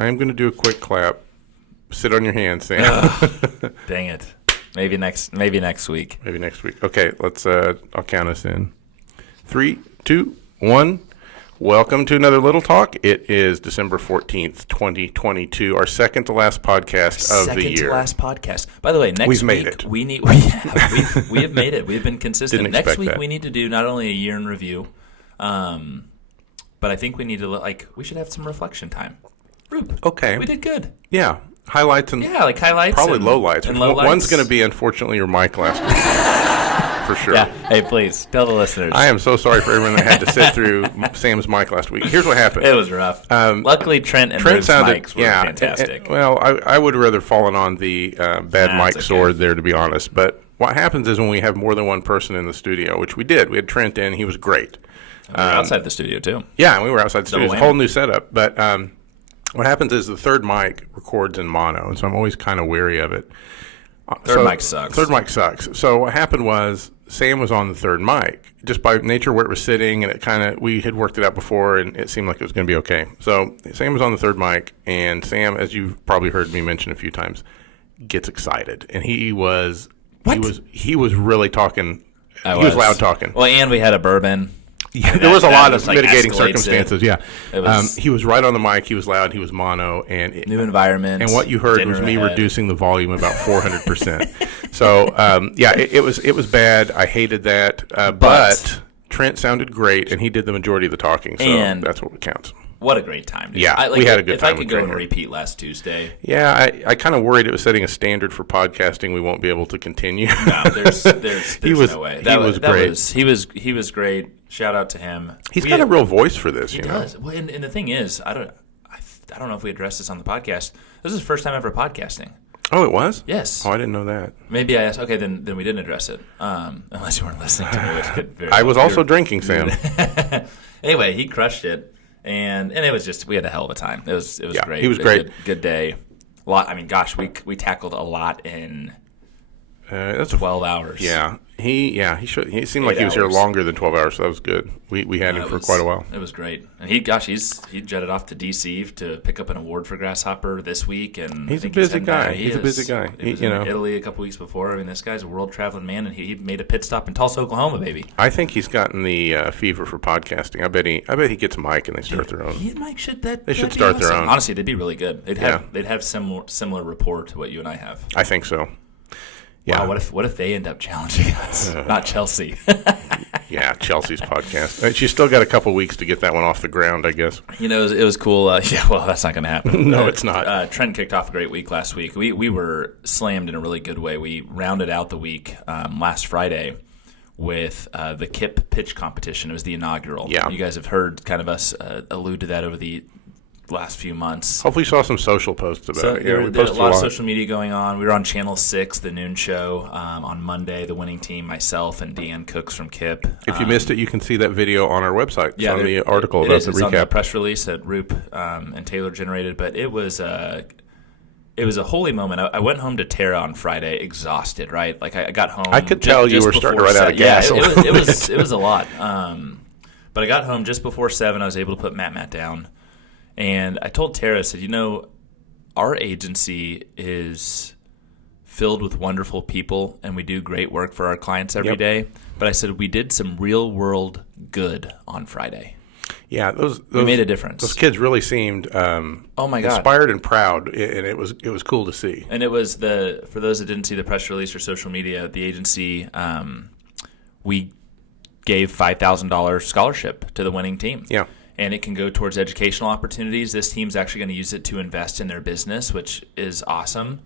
I'm going to do a quick clap. Sit on your hands, Sam. Dang it. Maybe next week. Maybe next week. Okay, let's. I'll count us in. 3, 2, 1. Welcome to another Little Talk. It is December 14th, 2022, our second to last podcast of the year. Second to last podcast. By the way, next we've week made it. we have made it. We've been consistent. Didn't Next expect week that. we need to do not only a year in review, but I think we need to we should have some reflection time. Roop. Okay. We did good. Yeah. Highlights and highlights. probably and, lowlights. And lowlights. One's going to be, unfortunately, your mic last week. For sure. Yeah. Hey, please tell the listeners. I am so sorry for everyone that had to sit through Sam's mic last week. Here's what happened. It was rough. Luckily, Trent and Ruth's mics were fantastic. I would have rather fallen on the bad mic sword there, to be honest. But what happens is when we have more than one person in the studio, which we did. We had Trent in. He was great. We were outside the studio, too. Yeah, we were outside the studio. It was a whammy. whole new setup. But what happens is the third mic records in mono, and so I'm always kind of wary of it. Third mic sucks. Third mic sucks. So what happened was Sam was on the third mic, just by nature where it was sitting, and we had worked it out before, and it seemed like it was going to be okay. So Sam was on the third mic, and Sam, as you've probably heard me mention a few times, gets excited, and he was really talking. He was loud talking. Well, and we had a bourbon. Yeah, there was a lot of like mitigating escalates circumstances. it. Yeah, It was, he was right on the mic. He was loud. He was mono, and new environment. And what you heard was me reducing the volume about 400%. So it was bad. I hated that. But Trent sounded great, and he did the majority of the talking. So that's what counts. What a great time, dude. Yeah, we had a good time. If I could go and repeat last Tuesday. Yeah, I kind of worried it was setting a standard for podcasting we won't be able to continue. No, there's no way. He was great. He was great. Shout out to him. He's got a real voice for this. He does. Well, and the thing is, I don't know if we addressed this on the podcast. This is the first time ever podcasting. Oh, it was? Yes. Oh, I didn't know that. Maybe I asked. Okay, then we didn't address it. Unless you weren't listening to me, which could very I was also drinking, Sam. Anyway, he crushed it. And it was just, we had a hell of a time. It was great. He was great. Good day. A lot. I mean, gosh, we tackled a lot in that's 12 hours. Yeah. He seemed like he was here longer than 12 hours, so that was good. We had him for quite a while. It was great. And he jetted off to DC to pick up an award for Grasshopper this week. And he's a busy guy. He's a busy guy. He was in Italy a couple weeks before. I mean, this guy's a world traveling man, and he made a pit stop in Tulsa, Oklahoma, baby. I think he's gotten the fever for podcasting. I bet he gets a mic and they start their own. He and Mike should start their own. Honestly, they'd be really good. They'd have similar rapport to what you and I have. I think so. Yeah. Wow, what if they end up challenging us? Not Chelsea. Yeah, Chelsea's podcast. She's still got a couple weeks to get that one off the ground, I guess. You know, it was cool. Well, that's not going to happen. No, it's not. Trent kicked off a great week last week. We were slammed in a really good way. We rounded out the week last Friday with the KIP pitch competition. It was the inaugural. Yeah. You guys have heard kind of us allude to that over the last few months. Hopefully you saw some social posts about it. There was a lot of social media going on. We were on Channel 6, the noon show, on Monday. The winning team, myself and Deanne Cooks from KIP. If you missed it, you can see that video on our website. It's on the article about the recap. It's on the press release that Roop and Taylor generated. But it was a holy moment. I went home to Tara on Friday, exhausted. Right, like I got home. I could tell you were starting to run out of gas. Yeah, it was a lot. But I got home just before 7. I was able to put Matt down. And I told Tara, I said, our agency is filled with wonderful people, and we do great work for our clients every day. But I said, we did some real-world good on Friday. Yeah, we made a difference. Those kids really seemed oh my God, inspired and proud, and it was cool to see. And it was for those that didn't see the press release or social media, the agency, we gave $5,000 scholarship to the winning team. Yeah. And it can go towards educational opportunities. This team's actually going to use it to invest in their business, which is awesome.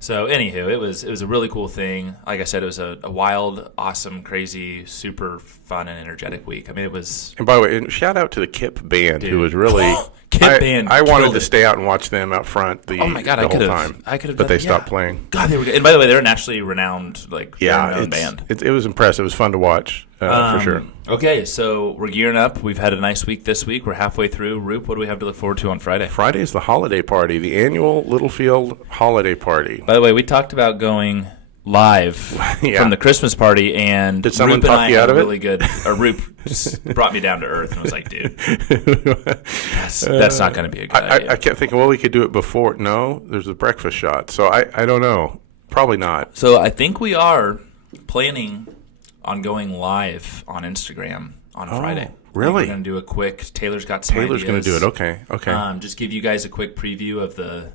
So, anywho, it was a really cool thing. Like I said, it was a wild, awesome, crazy, super fun and energetic week. I mean, it was. And by the way, shout out to the KIP band, who was really. KIP band. I wanted to stay out and watch them out front the whole time. I could have, but they stopped playing. God, they were good. And by the way, they're a nationally renowned, band. It was impressive. It was fun to watch, for sure. Okay, so we're gearing up. We've had a nice week this week. We're halfway through. Roop, what do we have to look forward to on Friday? Friday is the holiday party, the annual Littlefield holiday party. By the way, we talked about going live from the Christmas party, and did someone Roop and talk I you had out of a it? really good. Or Roop just brought me down to earth and was like, "Dude, that's not going to be a good idea." I kept thinking, well, we could do it before. No, there's a breakfast shot, so I don't know. Probably not. So I think we are planning on going live on Instagram on Friday. Really? We're going to do a quick. Taylor's got some Taylor's going to ideas. do it. Okay. Just give you guys a quick preview of the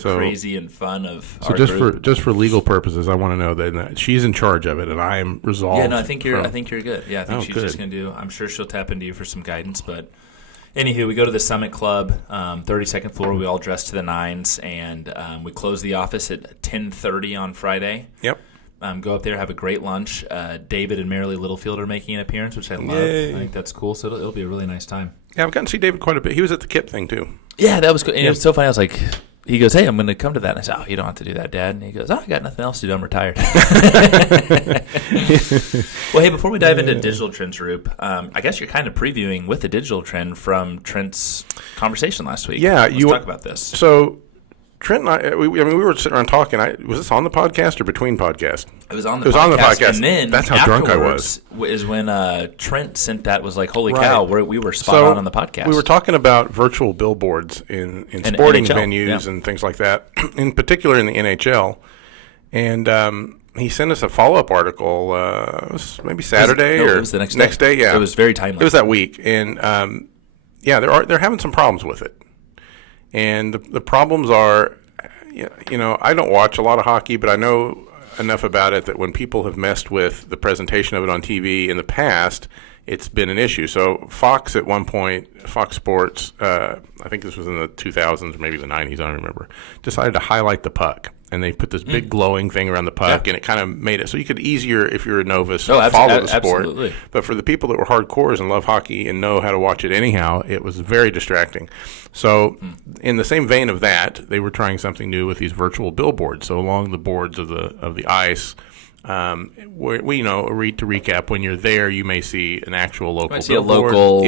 crazy and fun of our So just for legal purposes, I want to know that she's in charge of it, and I am resolved. Yeah, no, I think you're good. Yeah, I think she's good. just going to do. I'm sure she'll tap into you for some guidance. But anywho, we go to the Summit Club, 32nd floor. We all dress to the nines, and we close the office at 10:30 on Friday. Yep. Go up there, have a great lunch. David and Marilee Littlefield are making an appearance, which I love. Yay. I think that's cool. So it'll be a really nice time. Yeah, I've gotten to see David quite a bit. He was at the KIP thing too. Yeah, that was cool. And it was so funny. I was like, he goes, "Hey, I'm going to come to that." And I said, "Oh, you don't have to do that, Dad." And he goes, "Oh, I got nothing else to do. I'm retired." Well, hey, before we dive into digital trends, Roop, I guess you're kind of previewing with the digital trend from Trent's conversation last week. Yeah, let's talk about this. So Trent and I we were sitting around talking. Was this on the podcast or between podcasts? It was on the podcast. And then that's how drunk I was. Is when Trent sent that, was like, holy cow, we were spot on the podcast. We were talking about virtual billboards in sporting NHL, venues and things like that, in particular in the NHL. And he sent us a follow-up article, it was maybe Saturday it was the next day. Yeah. It was very timely. It was that week. And, they're having some problems with it. And the problems are, I don't watch a lot of hockey, but I know enough about it that when people have messed with the presentation of it on TV in the past, it's been an issue. So Fox at one point, Fox Sports, I think this was in the 2000s, maybe the 90s, I don't remember, decided to highlight the puck. And they put this big glowing thing around the puck, and it kind of made it so you could easier, if you're a novice, follow the sport. Absolutely. But for the people that were hardcores and love hockey and know how to watch it anyhow, it was very distracting. So in the same vein of that, they were trying something new with these virtual billboards. So along the boards of the ice, to recap, when you're there, you may see an actual local billboard. A local,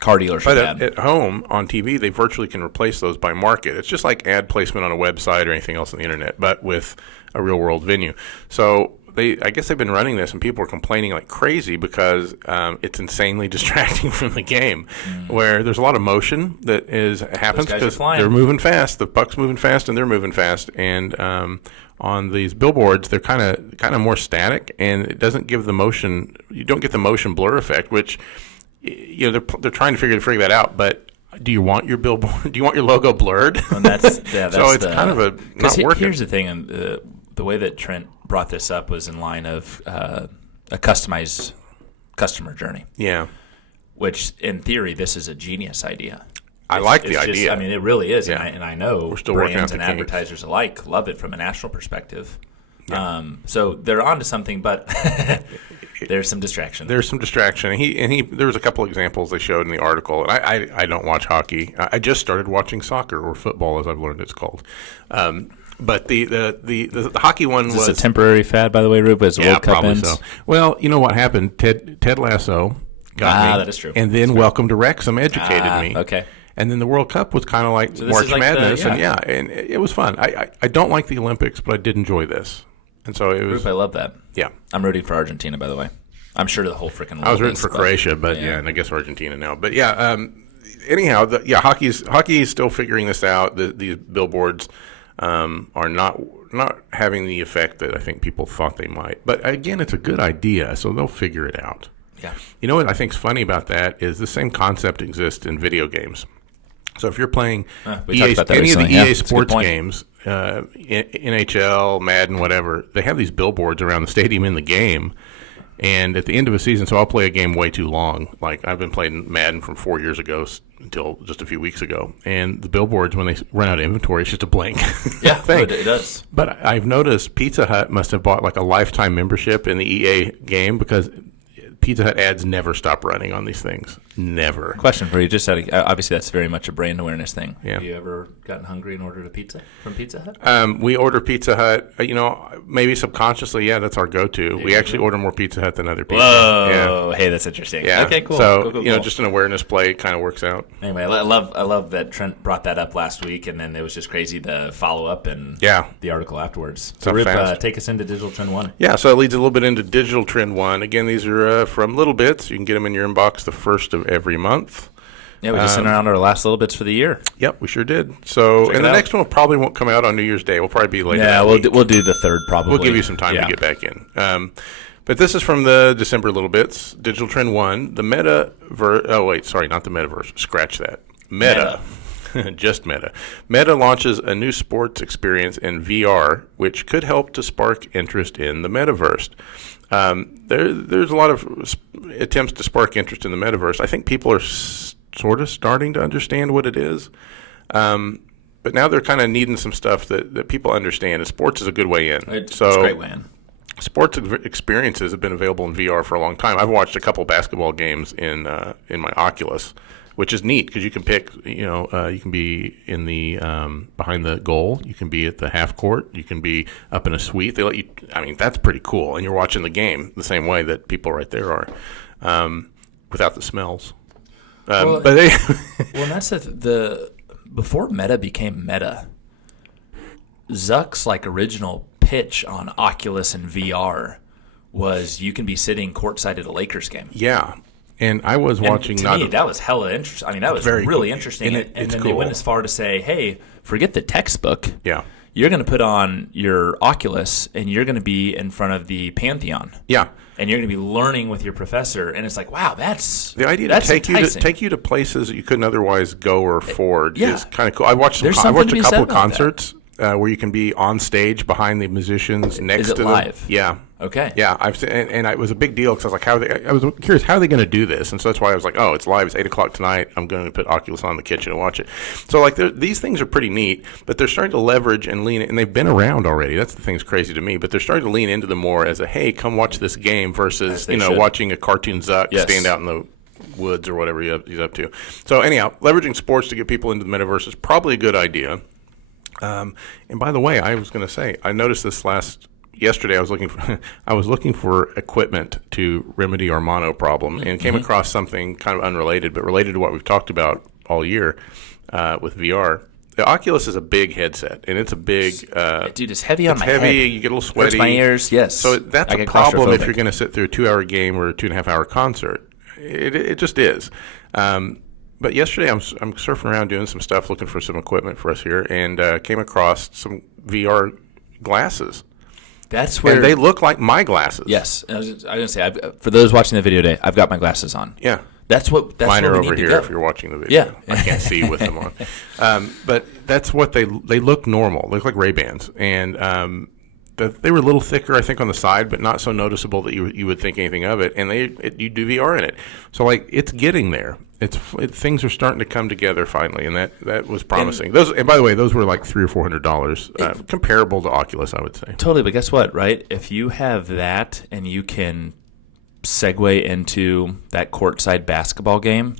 car dealership But ad. at home, on TV, they virtually can replace those by market. It's just like ad placement on a website or anything else on the internet, but with a real-world venue. So I guess they've been running this, and people are complaining like crazy because it's insanely distracting from the game, where there's a lot of motion that happens because they're moving fast. The puck's moving fast, and they're moving fast, and on these billboards, they're kind of more static, and it doesn't give the motion. You don't get the motion blur effect, which they're trying to figure that out. But do you want your billboard? Do you want your logo blurred? And that's so it's kind of not working. Here's the thing, and the way that Trent brought this up was in line of a customized customer journey. Yeah, which in theory, this is a genius idea. I like the idea. I mean, it really is, Yeah. and I know We're still brands working out and the kinks. advertisers alike love it from a national perspective. Yeah. So they're onto something, but there's some distraction. There's some distraction. There was a couple examples they showed in the article, and I don't watch hockey. I just started watching soccer, or football, as I've learned it's called. But the hockey one was a temporary fad, by the way, Rube, as the World Cup probably ends? so. Well, you know what happened? Ted Lasso got me. That is true. And then Welcome to Wrexham educated me. Okay. And then the World Cup was kind of like March Madness, and it was fun. I don't like the Olympics, but I did enjoy this, and so it was. Rube, I love that. Yeah, I'm rooting for Argentina, by the way. I'm sure the whole freaking world I was rooting is, for Croatia, but and I guess Argentina now. But anyhow, hockey's still figuring this out. These billboards are not having the effect that I think people thought they might. But again, it's a good idea, so they'll figure it out. Yeah. You know what I think's funny about that is the same concept exists in video games. So if you're playing any of the EA sports games, NHL, Madden, whatever, they have these billboards around the stadium in the game. And at the end of a season, so I'll play a game way too long. Like I've been playing Madden from 4 years ago until just a few weeks ago. And the billboards, when they run out of inventory, it's just a blank thing. It does. But I've noticed Pizza Hut must have bought like a lifetime membership in the EA game because Pizza Hut ads never stop running on these things. Never. Question for you, just obviously that's very much a brand awareness thing. Yeah. Have you ever gotten hungry and ordered a pizza from Pizza Hut? We order Pizza Hut. Maybe subconsciously, yeah, that's our go-to. We actually order more Pizza Hut than other people. Whoa, hey, that's interesting. Yeah. Okay, cool. So cool. just an awareness play kind of works out. Anyway, I love that Trent brought that up last week, and then it was just crazy the follow-up and the article afterwards. So, Rip, take us into Digital Trend 1. Yeah, so it leads a little bit into Digital Trend 1. Again, these are from Little Bits. You can get them in your inbox the first of every month. Yeah, we just sent around our last Little Bits for the year. Yep, we sure did. So, and the next one probably won't come out on New Year's Day. We'll probably be later. Yeah, we'll do the third probably. We'll give you some time to get back in. But this is from the December Little Bits, Digital Trend 1. The Metaverse. Oh, wait, sorry, not the Metaverse. Scratch that. Meta. Just Meta. Meta launches a new sports experience in VR, which could help to spark interest in the Metaverse. There's a lot of attempts to spark interest in the Metaverse. I think people are sort of starting to understand what it is. But now they're kind of needing some stuff that people understand, and sports is a good way in. It's a great way in. Sports experiences have been available in VR for a long time. I've watched a couple basketball games in my Oculus, which is neat because you can pick, you can be in the behind the goal, you can be at the half court, you can be up in a suite. They let you. I mean, that's pretty cool, and you're watching the game the same way that people right there are, without the smells. But that's the before Meta became Meta, Zuck's original pitch on Oculus and VR was you can be sitting courtside at a Lakers game. Yeah. And I was watching. To me, that was hella interesting. I mean, that was really interesting. And then they went as far to say, "Hey, forget the textbook. Yeah, you're going to put on your Oculus, and you're going to be in front of the Pantheon. Yeah, and you're going to be learning with your professor." And it's like, wow, that's the idea to take you to places that you couldn't otherwise go or afford. Is kind of cool. I watched a couple of concerts where you can be on stage behind the musicians next to them. Live? Yeah. Okay. Yeah, and it was a big deal because I was like, I was curious, how are they going to do this? And so that's why I was like, oh, it's live. It's 8:00 tonight. I'm going to put Oculus on in the kitchen and watch it. So these things are pretty neat, but they're starting to leverage and lean, and they've been around already. That's the thing's crazy to me, but they're starting to lean into them more as a, hey, come watch this game versus watching a cartoon Zuck stand out in the woods or whatever he's up to. So anyhow, leveraging sports to get people into the metaverse is probably a good idea. And by the way, I was going to say, I noticed this yesterday. I was looking for equipment to remedy our mono problem, and came across something kind of unrelated, but related to what we've talked about all year with VR. The Oculus is a big headset, and it's a big. Dude, it's heavy on my head. It's heavy. You get a little sweaty. Hurts my ears. Yes. So that's a problem if you're going to sit through a 2-hour game or a 2.5-hour concert. It just is. But yesterday I'm surfing around doing some stuff, looking for some equipment for us here, and came across some VR glasses. That's where... And they look like my glasses. Yes. I was going to say, for those watching the video today, I've got my glasses on. Yeah. That's mine are where over here if you're watching the video. Yeah. I can't see with them on. But that's what they look normal. They look like Ray-Bans. And they were a little thicker, I think, on the side, but not so noticeable that you would think anything of it. And you do VR in it. So, it's getting there. Things are starting to come together finally, and that was promising. And by the way, those were like $300 or $400, comparable to Oculus, I would say. Totally, but guess what? Right? If you have that, and you can segue into that courtside basketball game,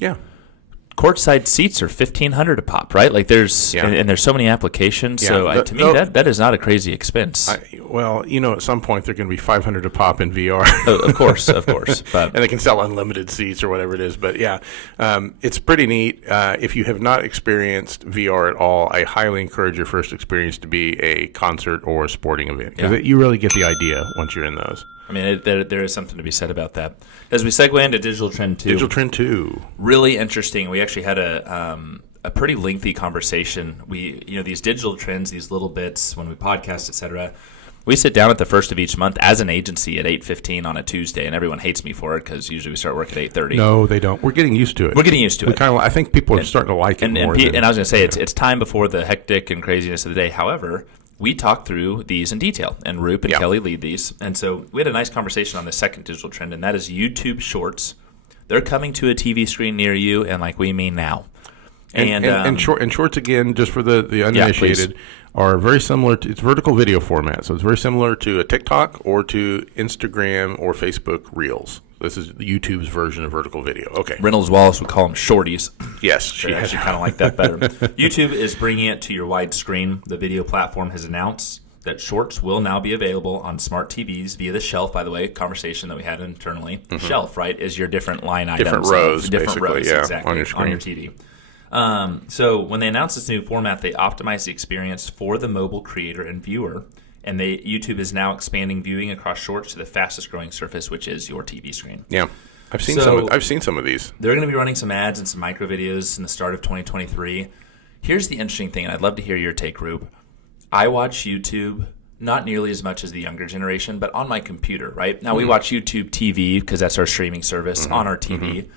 courtside seats are $1,500 a pop, right? And there's so many applications. Yeah. So to me, that is not a crazy expense. At some point they're going to be $500 a pop in VR. Of course. But and they can sell unlimited seats or whatever it is. But it's pretty neat. If you have not experienced VR at all, I highly encourage your first experience to be a concert or a sporting event because you really get the idea once you're in those. I mean, there is something to be said about that. As we segue into Digital Trend 2. Digital Trend 2. Really interesting. We actually had a pretty lengthy conversation. These digital trends, these little bits, when we podcast, et cetera, we sit down at the first of each month as an agency at 8:15 on a Tuesday, and everyone hates me for it because usually we start work at 8:30. No, they don't. We're getting used to it. I think people are starting to like it more. And I was going to say, it's time before the hectic and craziness of the day. However, we talk through these in detail, and Roop and Kelly lead these. And so we had a nice conversation on the second digital trend, and that is YouTube Shorts. They're coming to a TV screen near you, and we mean now. And shorts, again, just for the uninitiated, are very similar to, it's vertical video format. So it's very similar to a TikTok or to Instagram or Facebook Reels. This is YouTube's version of vertical video. Okay. Reynolds Wallace would call them shorties. Yes, she I has. actually kind of like that better. YouTube is bringing it to your widescreen. The video platform has announced that Shorts will now be available on smart TVs via the shelf, by the way, conversation that we had internally. Shelf, right, is your different line items. Different rows, different basically, rows, yeah, exactly, on your screen. On your TV. So when they announced this new format, they optimized the experience for the mobile creator and viewer. And YouTube is now expanding viewing across Shorts to the fastest growing surface, which is your TV screen. Yeah. I've seen some of these. They're going to be running some ads and some micro videos in the start of 2023. Here's the interesting thing, and I'd love to hear your take, Rube. I watch YouTube not nearly as much as the younger generation, but on my computer, right? Now, we watch YouTube TV because that's our streaming service on our TV.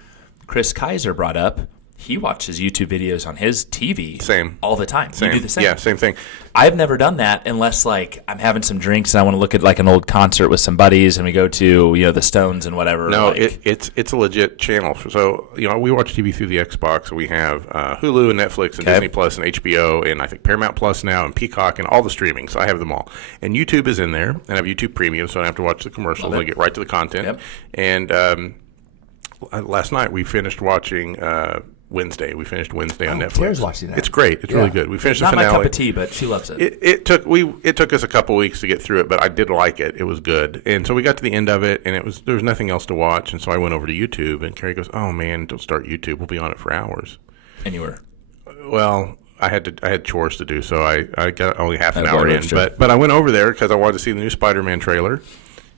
Chris Kaiser brought up he watches YouTube videos on his TV all the time. Same. You do the same. Yeah, same thing. I've never done that unless like I'm having some drinks and I want to look at like an old concert with some buddies and we go to the Stones and whatever. No, it's a legit channel. So we watch TV through the Xbox. We have Hulu and Netflix and Disney Plus and HBO and I think Paramount Plus now and Peacock and all the streaming. So I have them all. And YouTube is in there, and I have YouTube Premium, so I don't have to watch the commercials. I get right to the content. Yep. And last night we finished watching. Wednesday. We finished Wednesday on Netflix. Tara's watching that. It's great. It's really good. We finished the finale. finale. Not my cup of tea, but she loves it. It took us a couple weeks to get through it, but I did like it. It was good. And so we got to the end of it, and there was nothing else to watch. And so I went over to YouTube, and Carrie goes, "Oh man, don't start YouTube. We'll be on it for hours." And you were? Well, I had chores to do, so I got only half an hour in. But I went over there because I wanted to see the new Spider-Man trailer,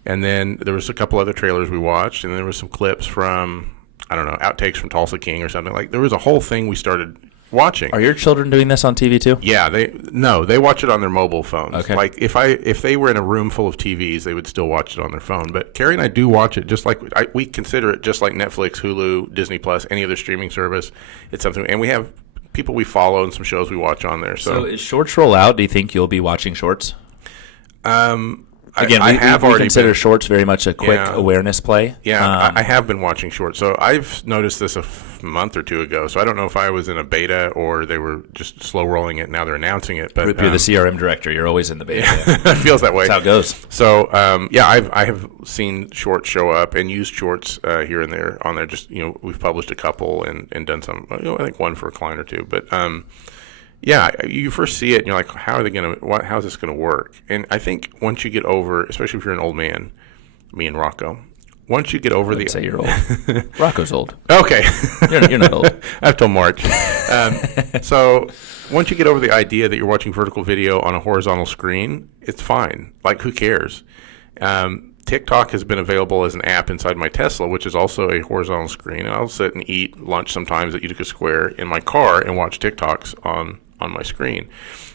and then there was a couple other trailers we watched, and there was some clips from. I don't know, outtakes from Tulsa King or something. Like there was a whole thing we started watching. Are your children doing this on TV too? Yeah, they watch it on their mobile phones. Okay. Like if they were in a room full of TVs, they would still watch it on their phone. But Carrie and I do watch it just like we consider it just like Netflix, Hulu, Disney Plus, any other streaming service. It's something, and we have people we follow and some shows we watch on there. So as Shorts roll out, do you think you'll be watching Shorts? Again, we consider Shorts very much a quick awareness play. Yeah, I have been watching Shorts. So I've noticed this a month or two ago. So I don't know if I was in a beta or they were just slow rolling it. Now they're announcing it. But you're the CRM director. You're always in the beta. It feels that way. That's how it goes. So I have seen Shorts show up and used Shorts here and there on there. Just we've published a couple and done some. I think one for a client or two. But yeah, you first see it and you're like, how's this going to work? And I think once you get over, especially if you're an old man, me and Rocco, once you get over the... say you're old. Rocco's old. Okay. You're not old. I have till March. So once you get over the idea that you're watching vertical video on a horizontal screen, it's fine. Like, who cares? TikTok has been available as an app inside my Tesla, which is also a horizontal screen. And I'll sit and eat lunch sometimes at Utica Square in my car and watch TikToks on my screen.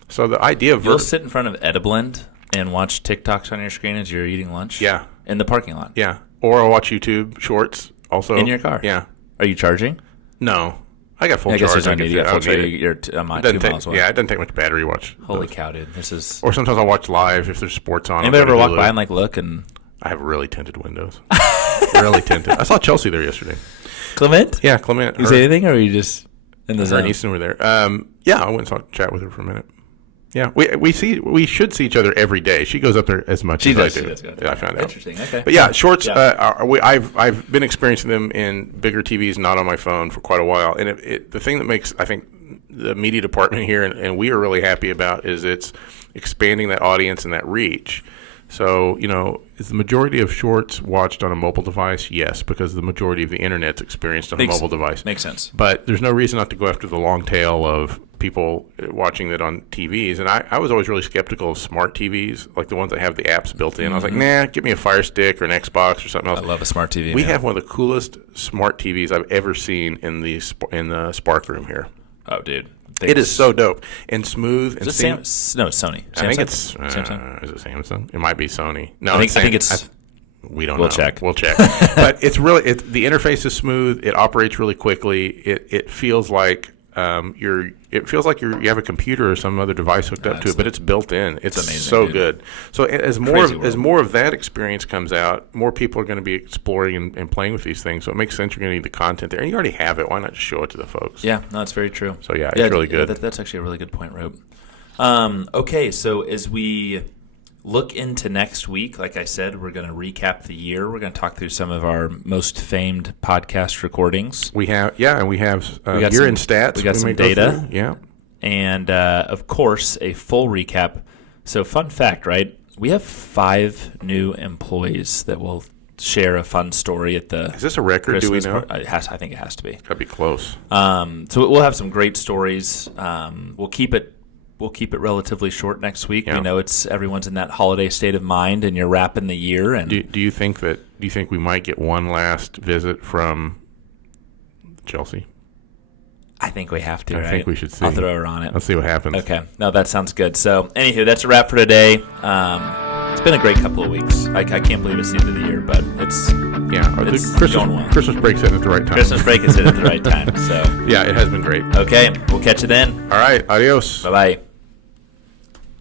So the idea of... You'll sit in front of Ediblend and watch TikToks on your screen as you're eating lunch? Yeah. In the parking lot? Yeah. Or I'll watch YouTube Shorts also. In your car? Yeah. Are you charging? No. I got full charge. I guess there's no need. You got full charge. You're 2 miles away. Yeah, it doesn't take much battery watch. Holy cow, dude. This is... Or sometimes I'll watch live if there's sports on. Anybody ever walk by and look and... I have really tinted windows. Really tinted. I saw Chelsea there yesterday. Clement? Yeah, Clement. You say anything, or are you just in the zone? Her and Easton were there. Yeah, I went and chat with her for a minute. Yeah, we should see each other every day. She goes up there as much as I do. Yeah, I found out. Interesting. Okay. But yeah, Shorts. Yeah. I've been experiencing them in bigger TVs, not on my phone, for quite a while. And the thing that makes I think the media department here and we are really happy about is it's expanding that audience and that reach. So, is the majority of Shorts watched on a mobile device? Yes, because the majority of the internet's experienced on a mobile device. Makes sense. But there's no reason not to go after the long tail of people watching it on TVs. And I was always really skeptical of smart TVs, like the ones that have the apps built in. I was like, nah, give me a Fire Stick or an Xbox or something else. I love a smart TV. We have one of the coolest smart TVs I've ever seen in the Spark room here. Oh, dude. It is so dope and smooth. Is it no, it's Sony. Samsung? I think it's Samsung. Is it Samsung? It might be Sony. No, I think it's. We don't know. We'll check. But it's really the interface is smooth. It operates really quickly. It feels like you have a computer or some other device hooked up to it, but it's built in. It's amazing, so good. So as more of that experience comes out, more people are going to be exploring and playing with these things. So it makes sense you're going to need the content there, and you already have it. Why not just show it to the folks? Yeah, no, that's very true. So it's really good. That's actually a really good point, Rope. Okay, so as we look into next week. Like I said, we're going to recap the year. We're going to talk through some of our most famed podcast recordings. We have year-end stats. We got some may go data. through. Yeah. And, of course, a full recap. So, fun fact, right? We have 5 new employees that will share a fun story at the Is this a record? Christmas Do we know? I think it has to be. That'd be close. So we'll have some great stories. We'll keep it relatively short next week. Yeah. We know everyone's in that holiday state of mind, and you're wrapping the year. And Do you think we might get one last visit from Chelsea? I think we have to. I right? think we should see. I'll throw her on it. Let's see what happens. Okay. No, that sounds good. So, anywho, that's a wrap for today. It's been a great couple of weeks. I can't believe it's the end of the year, but it's going well. Christmas break's hitting at the right time. Christmas break is hit at the right time. So yeah, it has been great. okay, we'll catch you then. All right, adios. Bye bye.